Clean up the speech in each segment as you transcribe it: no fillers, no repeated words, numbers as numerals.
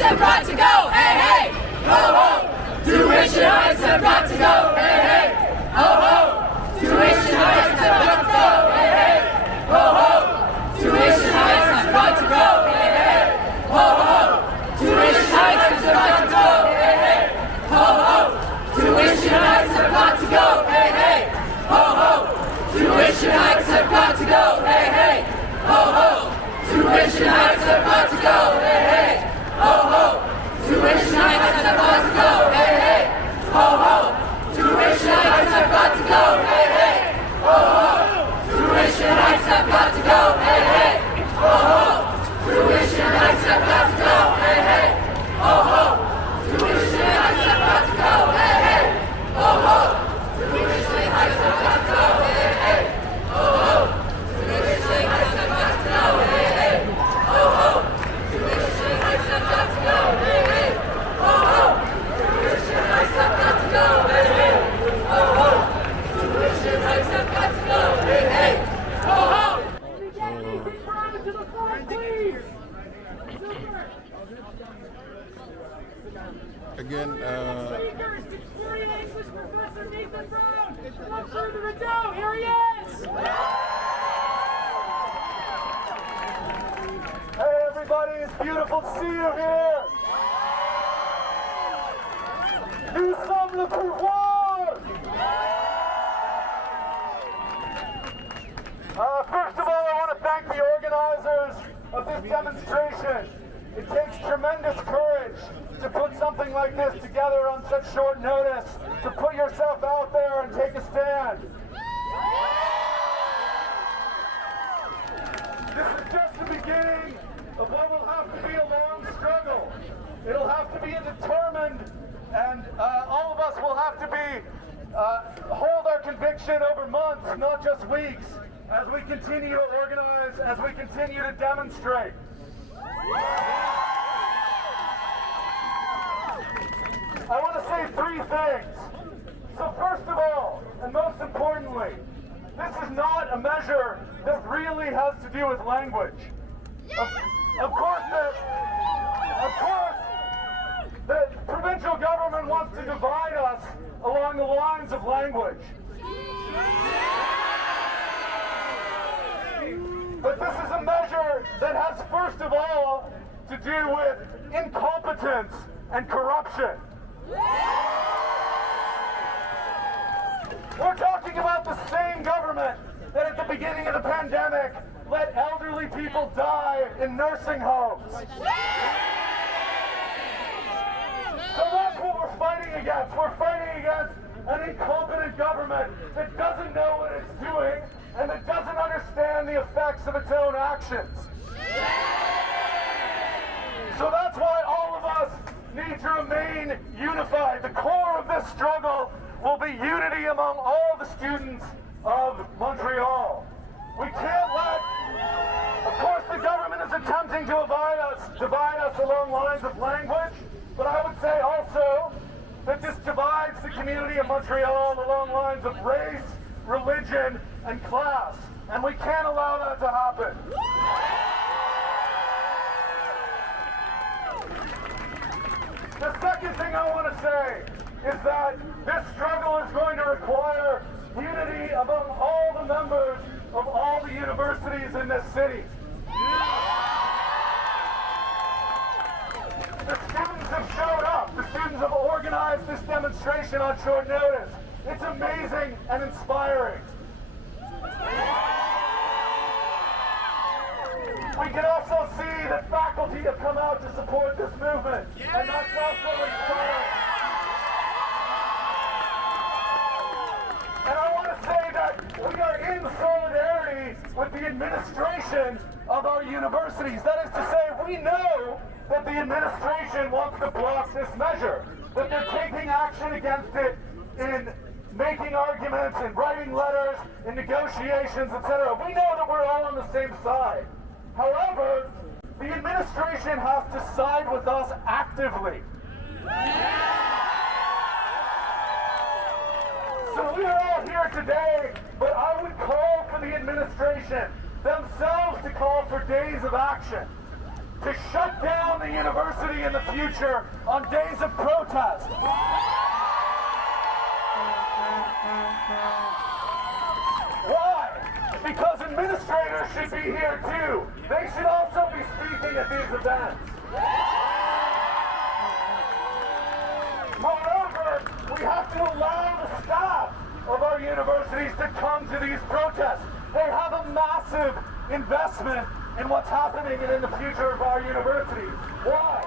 hikes have got to go. Hey, hey, ho, ho. Tuition hikes have got to go. Hey, hey, ho, ho. Tuition hikes have got to go. Hey, hey, ho, ho. Tuition hikes have got to go. Hey, hey, ho, ho. Tuition hikes have got to go. Hey, hey, ho, ho. Tuition hikes have got to go. Hey, hey, ho, ho. Tuition hikes have got to go. Hey, hey, ho, ho. Tuition hikes have got to go. Hey, hey, ho, ho. Tuition hikes have got to go. Hey, hey, ho, ho. Tuition hikes have got to go. Hey, hey, ho, ho. Tuition hikes have got to go. Hey, hey, ho, ho. Tuition hikes have got to go. Hey, hey, ho, ho. Tuition hikes have got to go. Hey, hey, ho, ho. Tuition hikes have got to go. Hey, hey, ho, ho. Tuition hikes have got to go. Hey, hey, ho, ho. Tuition hikes have got to go. Hey, hey, ho, ho. Tuition hikes have got to go. Hey, hey, ho, ho. Tuition hikes have got to go. Hey, hey, ho, ho. To the front, please. Again, Speakers, Victoria English Professor Nathan Brown. Without further ado, here he is. Hey everybody, it's beautiful to see you here. Nous sommes le pouvoir. First of all, I want to thank the organizers of this demonstration. It takes tremendous courage to put something like this together on such short notice, to put yourself out there and take a stand. This is just the beginning of what will have to be a long struggle. It'll have to be determined, and all of us will have to be hold our conviction over months, not just weeks, as we continue to organize, as we continue to demonstrate. I want to say three things. So first of all, and most importantly, this is not a measure that really has to do with language. Of course, the provincial government wants to divide us along the lines of language. But this is a measure that has, first of all, to do with incompetence and corruption. We're talking about the same government that at the beginning of the pandemic let elderly people die in nursing homes. So that's what we're fighting against. We're fighting against an incompetent government that doesn't know what it's doing and that doesn't understand the effects of its own actions. So that's why all of us need to remain unified. The core of this struggle will be unity among all the students of Montreal. We can't let, of course the government is attempting to divide us along lines of language, but I would say also that this divides the community of Montreal along lines of race, religion, and class. And we can't allow that to happen. The second thing I want to say is that this struggle is going to require unity among all the members of all the universities in this city. The students have showed up. The students have organized this demonstration on short notice. It's amazing and inspiring. We can also see that faculty have come out to support this movement, and that's also inspiring. And I want to say that we are in solidarity with the administration of our universities. That is to say, we know that the administration wants to block this measure, that they're taking action against it in making arguments and writing letters and negotiations, etc. We know that we're all on the same side. However, the administration has to side with us actively. So we are all here today, but I would call for the administration themselves to call for days of action. to shut down the university in the future on days of protest. Why? Because administrators should be here too. They should also be speaking at these events. Moreover, we have to allow the staff of our universities to come to these protests. They have a massive investment in what's happening and in the future of our universities. Why?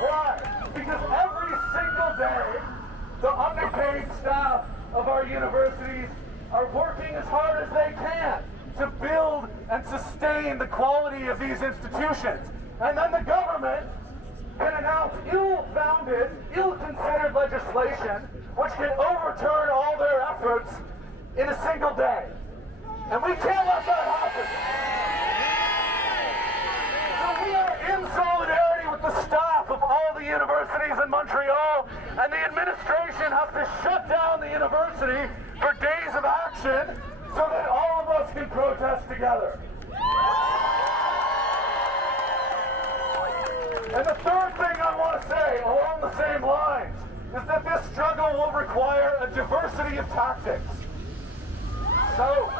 Why? Because every single day, the underpaid staff of our universities are working as hard as they can to build and sustain the quality of these institutions. And then the government can announce ill-founded, ill-considered legislation which can overturn all their efforts in a single day. And we can't let that happen. So we are in solidarity with the staff of all the universities in Montreal, and the administration has to shut down the university for days of action so that all of us can protest together. And the third thing I want to say along the same lines is that this struggle will require a diversity of tactics. So,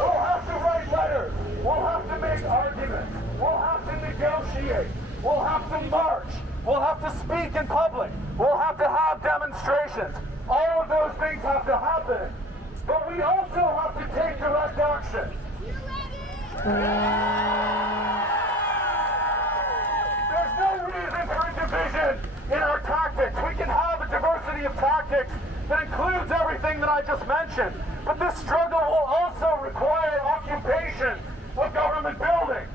we'll have to write letters, we'll have to make arguments, we'll have to negotiate, we'll have to march, we'll have to speak in public, we'll have to have demonstrations. All of those things have to happen, but we also have to take direct action. There's no reason for a division in our tactics. We can have a diversity of tactics that includes everything that I just mentioned. But this struggle will also require occupation of government buildings.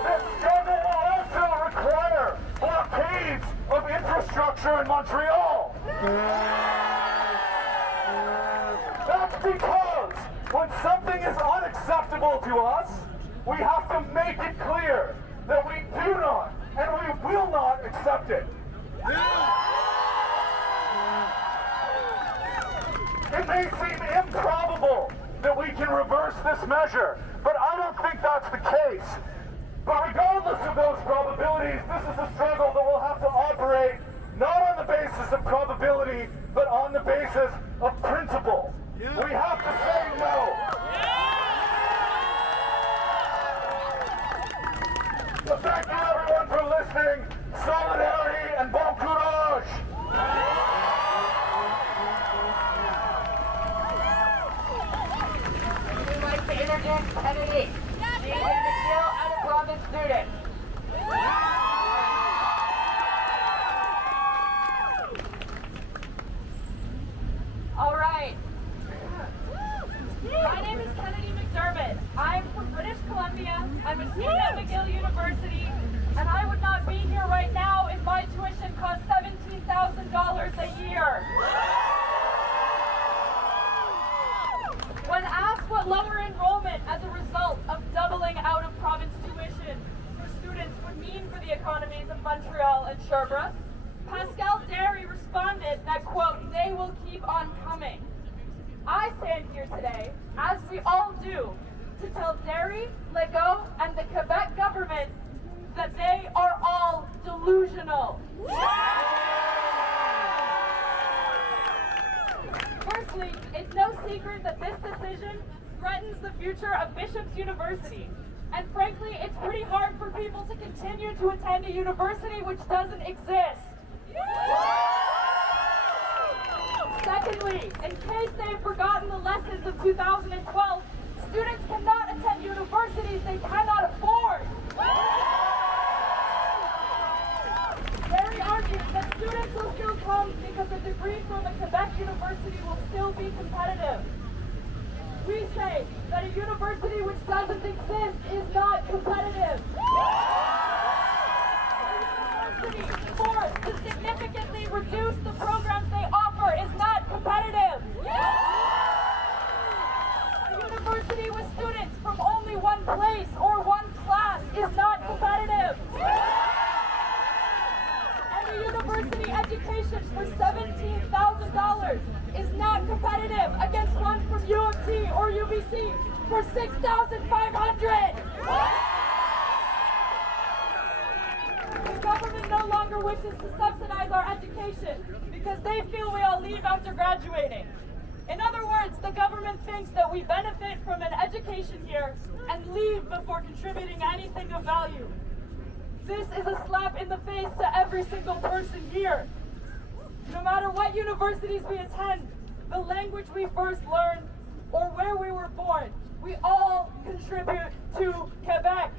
This struggle will also require blockades of infrastructure in Montreal. That's because when something is unacceptable to us, we have to make it clear that we do not and we will not accept it. It may seem improbable that we can reverse this measure, but I don't think that's the case. But regardless of those probabilities, this is a struggle that will have to operate not on the basis of probability, but on the basis of principle. We have to say no. So thank you everyone for listening. Solidarity and bon courage. We'd like to introduce Kennedy. She is a McGill and a Province student. All right. My name is Kennedy McDermott. I'm from British Columbia. I'm a student at McGill University, and I would not be here right now if my tuition cost $17,000 a year. When asked what lower enrollment as a result of doubling out-of-province tuition for students would mean for the economies of Montreal and Sherbrooke, Pascal Derry responded that, quote, "They will keep on coming." I stand here today, as we all do, to tell Derry, Legault, and the Quebec government that they are all delusional. Firstly, it's no secret that this decision threatens the future of Bishop's University. And frankly, it's pretty hard for people to continue to attend a university which doesn't exist. Secondly, in case they've forgotten the lessons of 2012, students cannot attend universities they cannot afford. Derry argues that students will still come because a degree from a Quebec university will still be competitive. We say that a university which doesn't exist is not competitive. Fourth, to significantly reduce the programs they offer is not competitive. A university with students from only one place or one class is not competitive. And a university education for $17,000 is not competitive against one from U of T or UBC for $6,500. The government no longer wishes to subsidize our education because they feel we all leave after graduating. In other words, the government thinks that we benefit from an education here and leave before contributing anything of value. This is a slap in the face to every single person here. No matter what universities we attend, the language we first learned, or where we were born, we all contribute to Quebec.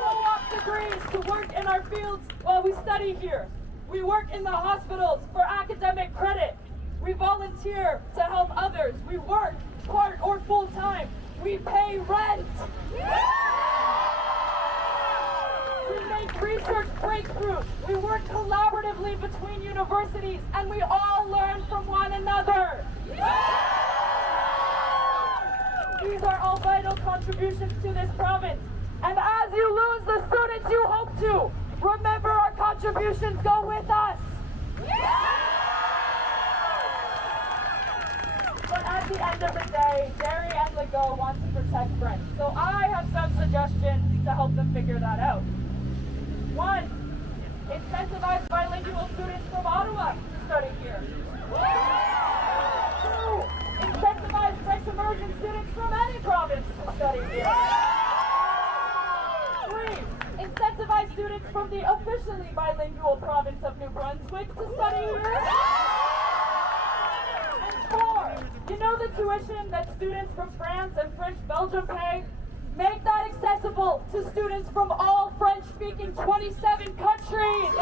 Co-op degrees to work in our fields while we study here. We work in the hospitals for academic credit. We volunteer to help others. We work part or full time. We pay rent. We make research breakthroughs. We work collaboratively between universities, and we all learn from one another. These are all vital contributions to this province. And as you lose the students you hope to, remember our contributions go with us. But at the end of the day, Derry and Legault want to protect French. So I have some suggestions to help them figure that out. 1. Incentivize bilingual students from Ottawa to study here. 2. Incentivize French immersion students from any province to study here. 3. Incentivize students from the officially bilingual province of New Brunswick to study here. And 4. You know the tuition that students from France and French Belgium pay? Make that accessible to students from all French-speaking 27 countries!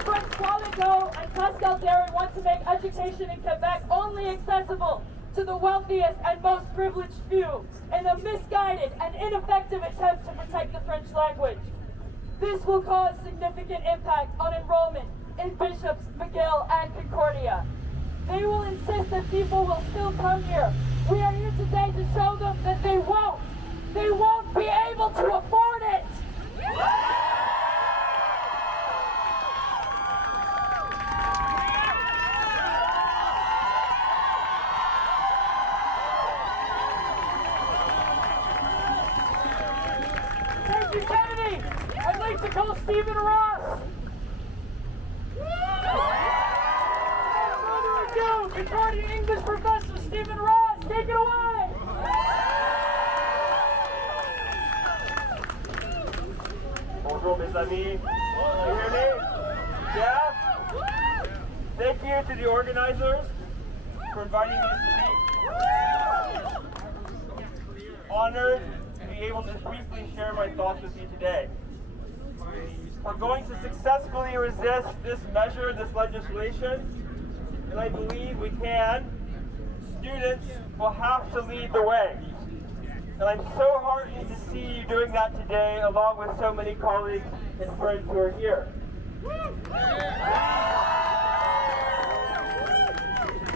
Francois Legault and Pascal Derry want to make education in Quebec only accessible to the wealthiest and most privileged few in a misguided and ineffective attempt to protect the French language. This will cause significant impact on enrollment in Bishops, McGill, and Concordia. They will insist that people will still come here. We are here today to show them that they won't. They won't be able to afford it. Thank you, Kennedy. I'd like to call Stephen Ross. Concordia English professor Stephen Ross, take it away! Bonjour mes amis. Can you hear me? Yeah? Thank you to the organizers for inviting me to speak. Honored to be able to briefly share my thoughts with you today. We're going to successfully resist this measure, this legislation, and I believe we can. Students will have to lead the way. And I'm so heartened to see you doing that today, along with so many colleagues and friends who are here.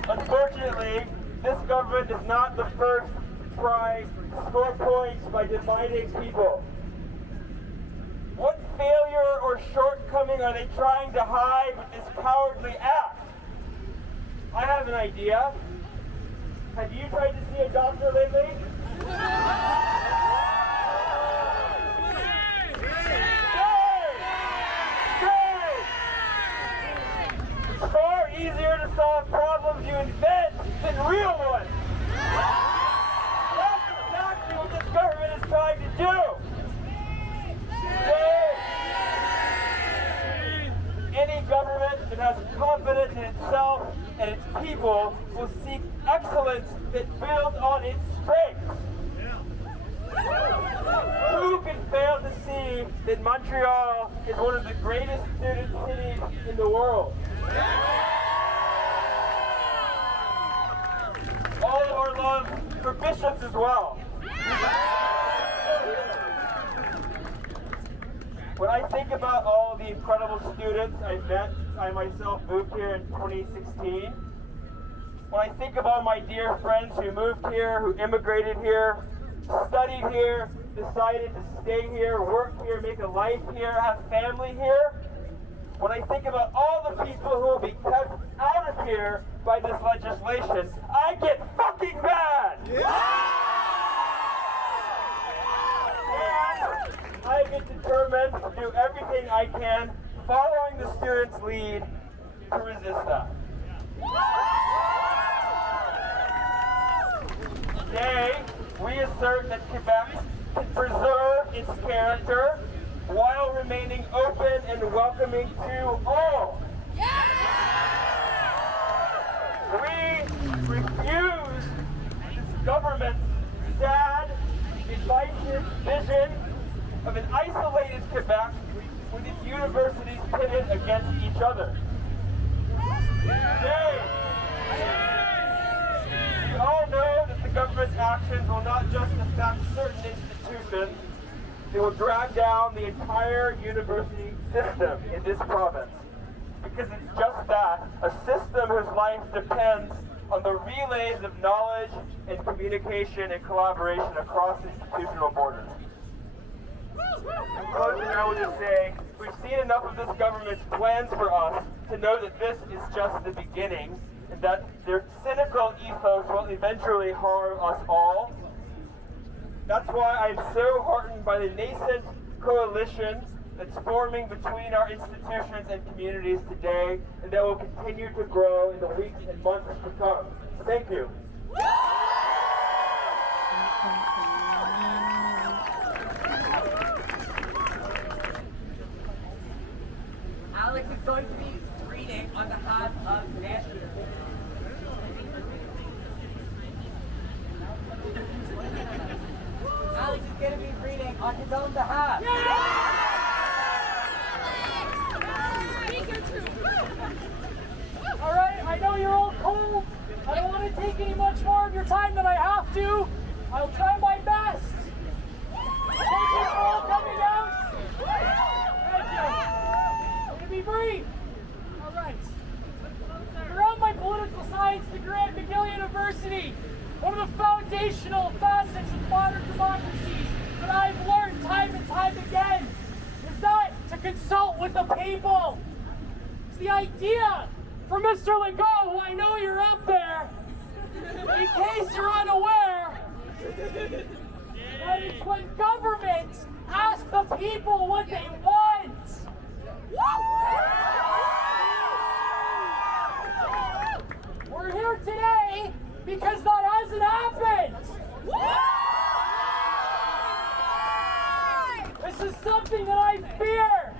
Unfortunately, this government is not the first to try to score points by dividing people. What failure or shortcoming are they trying to hide with this cowardly act? I have an idea. Have you tried to see a doctor lately? Great! It's far easier to solve problems you invent than real ones. That's exactly what this government is trying to do. Any government that has confidence in itself and its people will seek excellence that builds on its strengths. Who can fail to see that Montreal is one of the greatest student cities in the world? All of our love for bishops as well. When I think about all the incredible students I've met, I myself moved here in 2016. When I think about my dear friends who moved here, who immigrated here, studied here, decided to stay here, work here, make a life here, have family here, when when I think about all the people who will be kept out of here by this legislation, I get fucking mad! And I get determined to do everything I can, following the students' lead, to resist that. Today, we assert that Quebec can preserve its character while remaining open and welcoming to all. We refuse this government's sad, divisive vision of an isolated Quebec with its universities pitted against each other. Today, we all know that the government's actions will not just affect certain institutions, they will drag down the entire university system in this province. Because it's just that, a system whose life depends on the relays of knowledge and communication and collaboration across institutional borders. In closing, I will just say, we've seen enough of this government's plans for us to know that this is just the beginning, and that their cynical ethos will eventually harm us all. That's why I'm so heartened by the nascent coalition that's forming between our institutions and communities today, and that will continue to grow in the weeks and months to come. Thank you. Alex is going to be reading on behalf of National. Alex is going to be reading on his own behalf. All right, I know you're all cold. I don't want to take any much more of your time than I have to. I'll try my best. Thank you for all coming out. Thank you. I'm going to be brief. All right. Throughout my political science degree at McGill University, one of the foundational facets of modern democracies that I've learned time and time again is that to consult with the people. It's the idea for Mr. Legault, who I know you're up there, in case you're unaware, that it's when government asks the people what they want. We're here today because that hasn't happened. This is something that I fear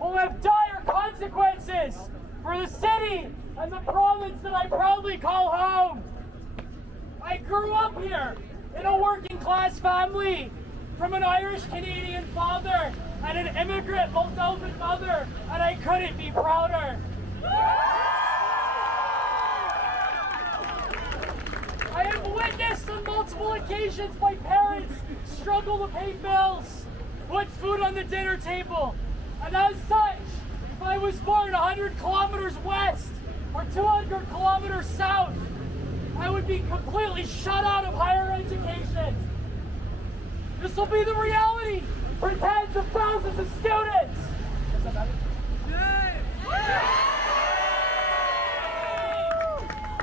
will have dire consequences for the city and the province that I proudly call home. I grew up here in a working class family from an Irish Canadian father and an immigrant Moldovan mother, and I couldn't be prouder. I have witnessed on multiple occasions my parents struggle to pay bills, put food on the dinner table, and as such, if I was born 100 kilometers west or 200 kilometers south, I would be completely shut out of higher education. This will be the reality for tens of thousands of students.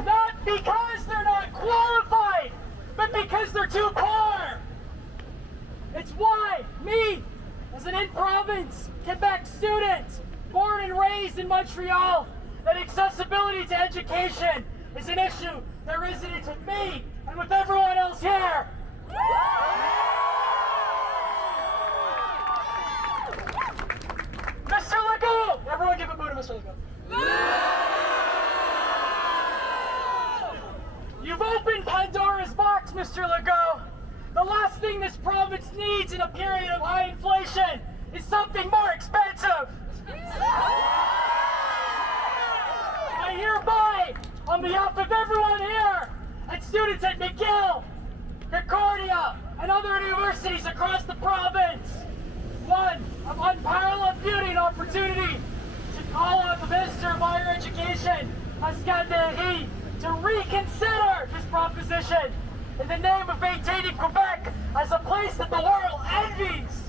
Not because they're not qualified, but because they're too poor. It's why me, as an in-province Quebec student, born and raised in Montreal, that accessibility to education is an issue that resonates with me and with everyone else here. Mr. Legault! Everyone give a boo to Mr. Legault. You've opened Pandora's box, Mr. Legault. The last thing this province needs in a period of high inflation is something more expensive. I hereby, on behalf of everyone here, and students at McGill, Concordia, and other universities across the province, one of unparalleled beauty and opportunity, to call on the Minister of Higher Education, Pascal Derry, to reconsider this proposition in the name of maintaining Quebec as a place that the world envies.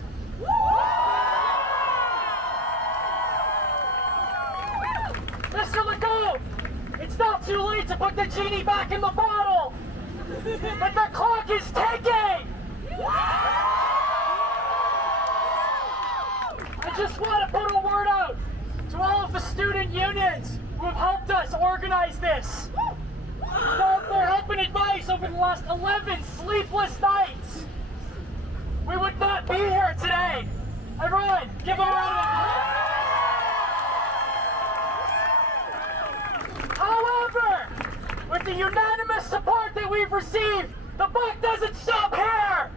It's not too late to put the genie back in the bottle! But the clock is ticking! I just want to put a word out to all of the student unions who have helped us organize this. Without their help and advice over the last 11 sleepless nights, we would not be here today. Everyone, give them a round of applause. However, with the unanimous support that we've received, the buck doesn't stop here!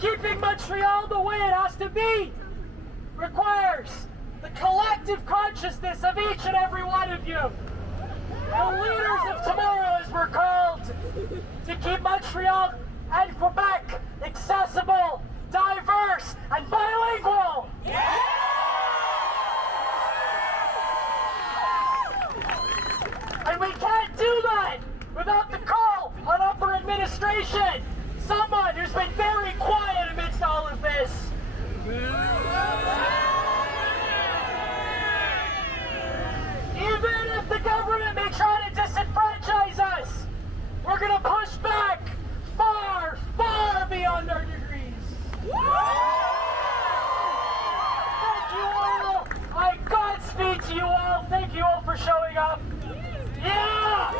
Keeping Montreal the way it has to be requires the collective consciousness of each and every one of you. The leaders of tomorrow, as we're called, to keep Montreal and Quebec accessible, diverse, and bilingual. And we can't do that without the call on upper administration. Someone who's been very quiet amidst all of this. Even if the government may try to disenfranchise us, we're going to push back far, far beyond our degrees. Thank you all. I Godspeed to you all. Thank you all for showing up. Yeah!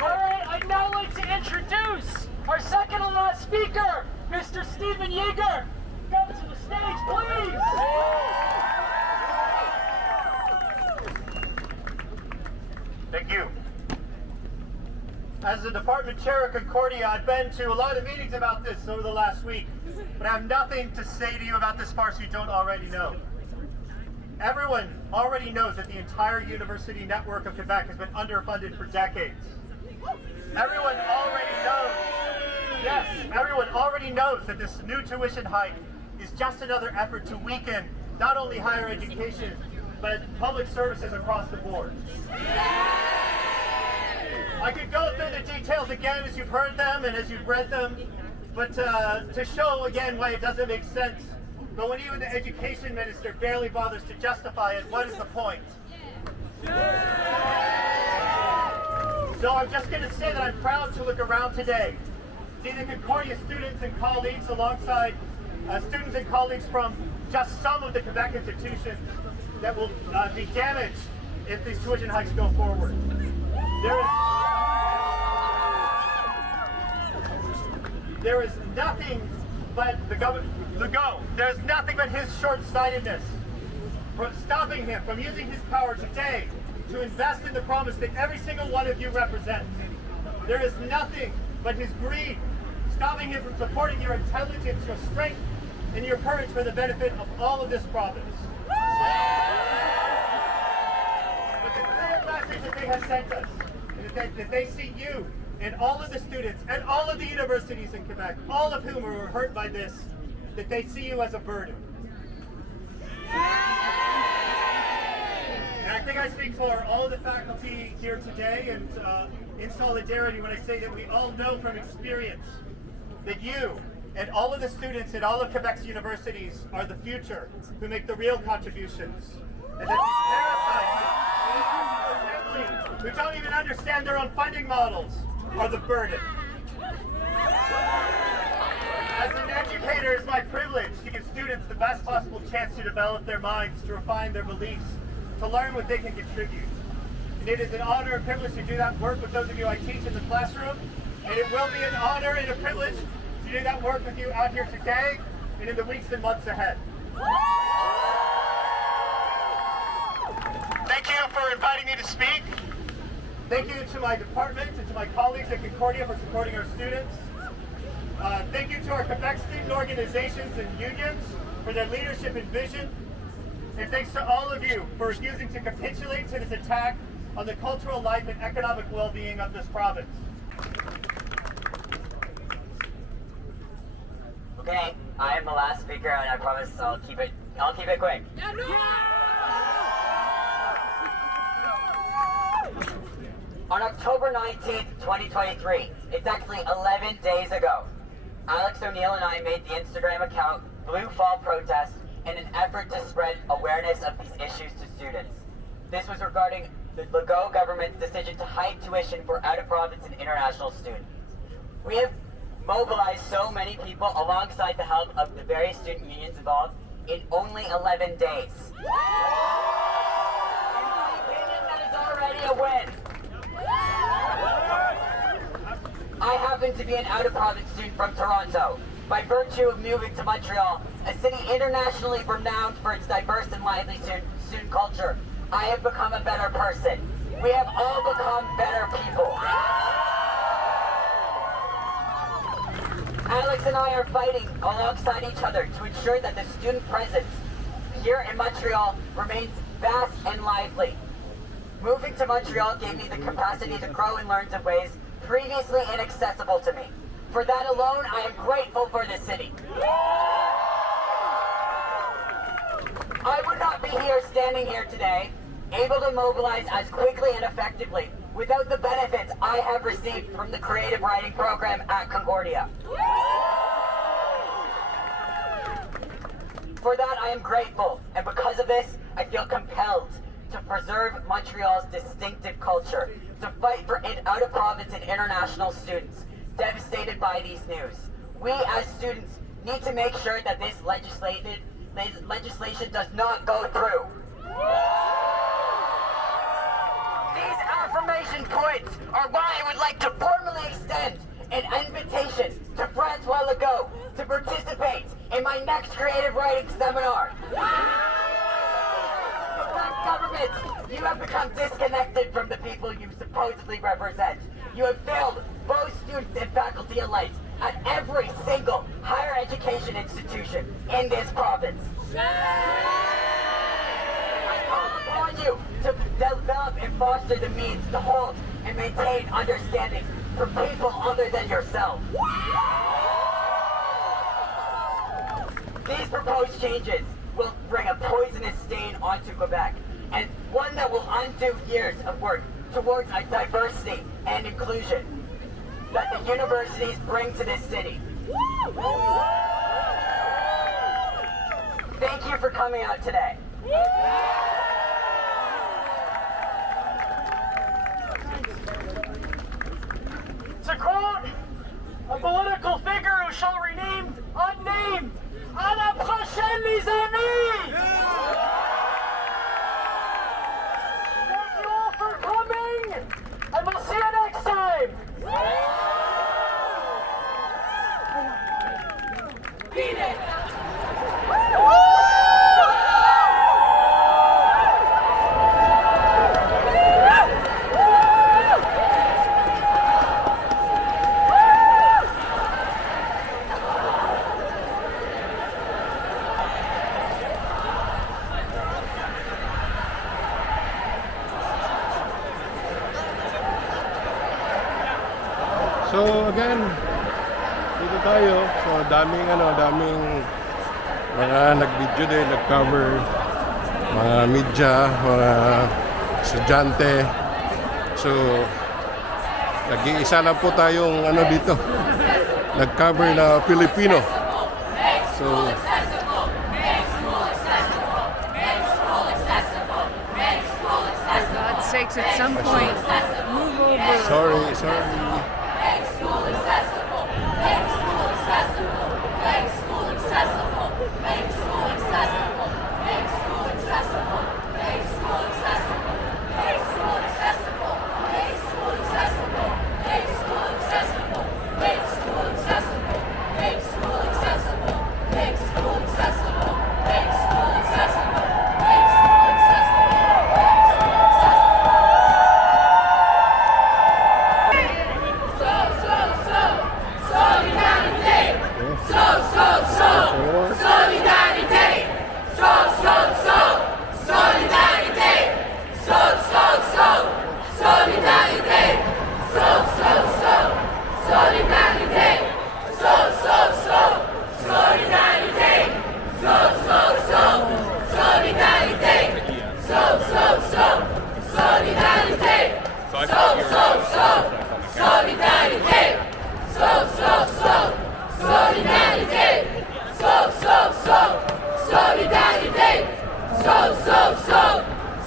Alright, I'd now like to introduce our second to last speaker, Mr. Stephen Yeager. Come to the stage, please! Thank you. As the department chair of Concordia, I've been to a lot of meetings about this over the last week, but I have nothing to say to you about this farce you don't already know. Everyone already knows that the entire university network of Quebec has been underfunded for decades. Everyone already knows, yes, everyone already knows that this new tuition hike is just another effort to weaken not only higher education, but public services across the board. I could go through the details again as you've heard them and as you've read them, but to show again why it doesn't make sense. But when even the education minister barely bothers to justify it, what is the point? So I'm just going to say that I'm proud to look around today, see the Concordia students and colleagues alongside students and colleagues from just some of the Quebec institutions that will be damaged if these tuition hikes go forward. There is nothing but there's nothing but his short-sightedness from stopping him from using his power today to invest in the promise that every single one of you represent. There is nothing but his greed stopping him from supporting your intelligence, your strength, and your courage for the benefit of all of this province. But the clear message that they have sent us is that they see you and all of the students and all of the universities in Quebec, all of whom are hurt by this, that they see you as a burden. And I think I speak for all of the faculty here today and in solidarity when I say that we all know from experience that you and all of the students at all of Quebec's universities are the future who make the real contributions. And that these parasites who don't even understand their own funding models are the burden. As an educator, it's my privilege to give students the best possible chance to develop their minds, to refine their beliefs, to learn what they can contribute. And it is an honor and privilege to do that work with those of you I teach in the classroom, and it will be an honor and a privilege to do that work with you out here today and in the weeks and months ahead. Thank you for inviting me to speak. Thank you to my department and to my colleagues at Concordia for supporting our students. Thank you to our Quebec student organizations and unions for their leadership and vision. And thanks to all of you for refusing to capitulate to this attack on the cultural life and economic well-being of this province. Okay, I am the last speaker, and I promise I'll keep it quick. On October 19th, 2023, it's actually 11 days ago, Alex O'Neill and I made the Instagram account Blue Fall Protest in an effort to spread awareness of these issues to students. This was regarding the Legault government's decision to hike tuition for out-of-province and international students. We have mobilized so many people alongside the help of the various student unions involved in only 11 days. In my opinion, that is already a win. I happen to be an out-of-province student from Toronto. By virtue of moving to Montreal, a city internationally renowned for its diverse and lively student culture, I have become a better person. We have all become better people. Alex and I are fighting alongside each other to ensure that the student presence here in Montreal remains vast and lively. Moving to Montreal gave me the capacity to grow and learn in ways previously inaccessible to me. For that alone, I am grateful for this city. I would not be here standing here today, able to mobilize as quickly and effectively without the benefits I have received from the creative writing program at Concordia. For that, I am grateful, and because of this, I feel compelled to preserve Montreal's distinctive culture, to fight for out-of-province and international students devastated by these news. We as students need to make sure that this legislation does not go through. These affirmation points are why I would like to formally extend an invitation to Francois Legault to participate in my next creative writing seminar. Government, you have become disconnected from the people you supposedly represent. You have failed both students and faculty alike at every single higher education institution in this province. I call upon you to develop and foster the means to hold and maintain understanding for people other than yourself. These proposed changes will bring a poisonous stain onto Quebec, and one that will undo years of work towards a diversity and inclusion that the universities bring to this city. Thank you for coming out today. To quote a political figure who shall remain unnamed, à la prochaine les amis! Thank you all for coming, and we'll see you next time! Beat it! So again, dito tayo. So daming mga nag-video din, nag-cover, mga media, mga estudyante. So nag-iisa lang po tayong dito, nag-cover na Filipino. So For God's sakes, at some point, move over. sorry.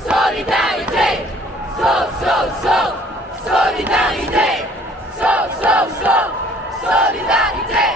Solidarité. Solidarité. Solidarité.